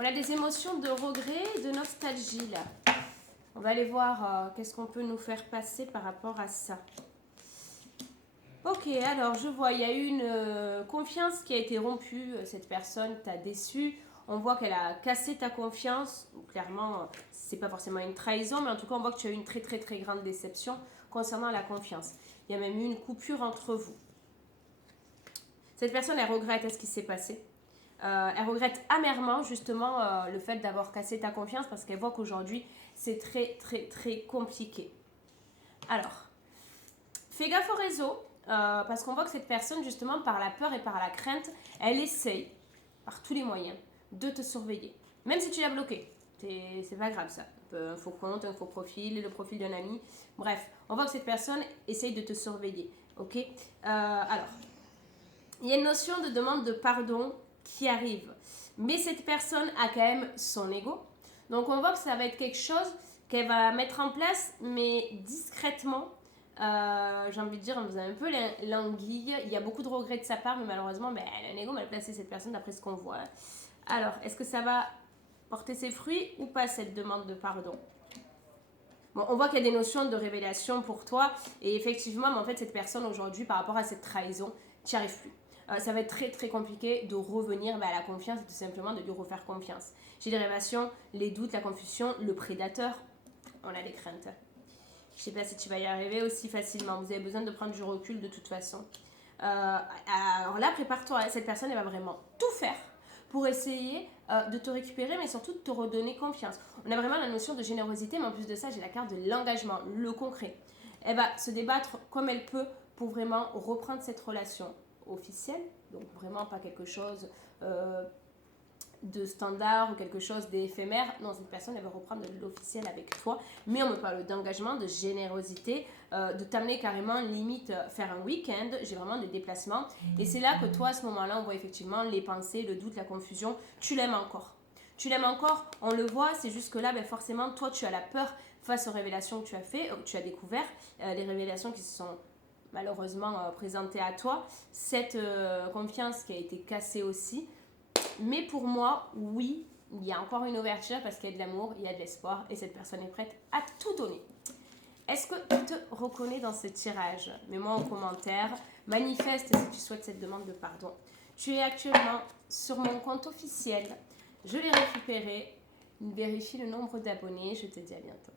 On a des émotions de regret et de nostalgie là. On va aller voir qu'est-ce qu'on peut nous faire passer par rapport à ça. Ok, alors je vois, il y a eu une confiance qui a été rompue. Cette personne t'a déçu. On voit qu'elle a cassé ta confiance. Clairement, c'est pas forcément une trahison, mais en tout cas, on voit que tu as eu une très très très grande déception concernant la confiance. Il y a même eu une coupure entre vous. Cette personne, elle regrette ce qui s'est passé. Elle regrette amèrement justement le fait d'avoir cassé ta confiance parce qu'elle voit qu'aujourd'hui, c'est très très très compliqué. Alors, fais gaffe au réseau parce qu'on voit que cette personne, justement, par la peur et par la crainte, elle essaye par tous les moyens de te surveiller. Même si tu l'as bloqué, c'est pas grave ça. Un faux compte, un faux profil, le profil d'un ami. Bref, on voit que cette personne essaye de te surveiller. Ok. Alors, il y a une notion de demande de pardon qui arrive. Mais cette personne a quand même son ego. Donc on voit que ça va être quelque chose qu'elle va mettre en place, mais discrètement. J'ai envie de dire, vous avez un peu l'anguille. Il y a beaucoup de regrets de sa part, mais malheureusement, elle a un ego mal placé, cette personne, d'après ce qu'on voit. Alors, est-ce que ça va porter ses fruits ou pas, cette demande de pardon? Bon, on voit qu'il y a des notions de révélation pour toi. Et effectivement, mais en fait, cette personne, aujourd'hui, par rapport à cette trahison, tu n'y arrives plus. Ça va être très très compliqué de revenir à la confiance et tout simplement de lui refaire confiance. J'ai des révélations, les doutes, la confusion, le prédateur, on a des craintes. Je ne sais pas si tu vas y arriver aussi facilement. Vous avez besoin de prendre du recul de toute façon. Alors là, prépare-toi. Cette personne, elle va vraiment tout faire pour essayer de te récupérer, mais surtout de te redonner confiance. On a vraiment la notion de générosité, mais en plus de ça, j'ai la carte de l'engagement, le concret. Elle va se débattre comme elle peut pour vraiment reprendre cette relation officielle, donc vraiment pas quelque chose de standard ou quelque chose d'éphémère. Non, cette personne, elle va reprendre de l'officiel avec toi, mais on me parle d'engagement, de générosité, de t'amener carrément limite faire un week-end. J'ai vraiment des déplacements et c'est là que toi, à ce moment-là, on voit effectivement les pensées, le doute, la confusion. Tu l'aimes encore. Tu l'aimes encore, on le voit, c'est juste que là, forcément, toi, tu as la peur face aux révélations que tu as fait, que tu as découvert, les révélations qui se sont malheureusement présentées à toi, cette confiance qui a été cassée aussi. Mais pour moi, oui, il y a encore une ouverture parce qu'il y a de l'amour, il y a de l'espoir et cette personne est prête à tout donner. Est-ce que tu te reconnais dans ce tirage? Mets-moi en commentaire, manifeste si tu souhaites cette demande de pardon. Tu es actuellement sur mon compte officiel, je l'ai récupéré, vérifie le nombre d'abonnés, je te dis à bientôt.